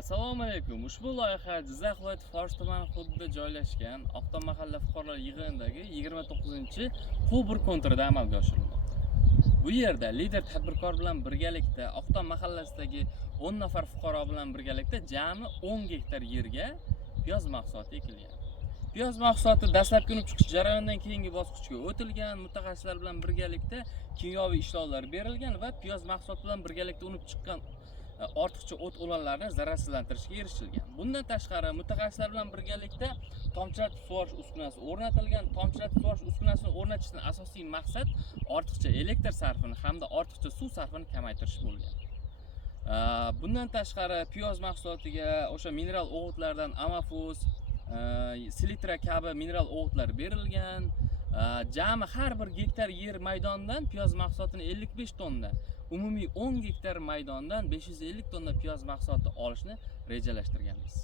Assalomu alaykum. Ushbu loyiha Jizzax viloyati Forish tumani hududida joylashgan Oqton mahalla fuqarolar yig'inidagi 29-Qubur konturida amalga oshirilmoqda. Bu yerda lider tadbirkor bilan birgalikda Oqton mahallasidagi 10 nafar fuqaro bilan birgalikda jami 10 gektar yerga piyoz mahsuloti ekilgan. Piyoz mahsuloti dastlabki unib chiqish jarayonidan keyingi bosqichga o'tilgan, mutaxassislar bilan birgalikda kimyoviy ishlovlar berilgan va piyoz mahsuloti bilan birgalikda unib chiqqan ortiqcha o't o'lanlarni zararsizlantirishga erishilgan. Bundan tashqari mutaxassislar bilan birgalikda tomchilatib sug'orish uskunasi o'rnatilgan. Tomchilatib sug'orish uskunasini o'rnatishdan asosiy maqsad ortiqcha elektr sarfini hamda ortiqcha suv sarfini kamaytirish bo'lgan. Bundan tashqari piyoz mahsulotiga o'sha mineral o'g'itlardan amafos, selitra kabi mineral o'g'itlar berilgan. Jami har bir gektar yer maydonidan piyoz mahsulotini 55 tonna, umumiy 10 gektar maydondan 550 tonna piyoz mahsuloti olishni rejalashtirganmiz.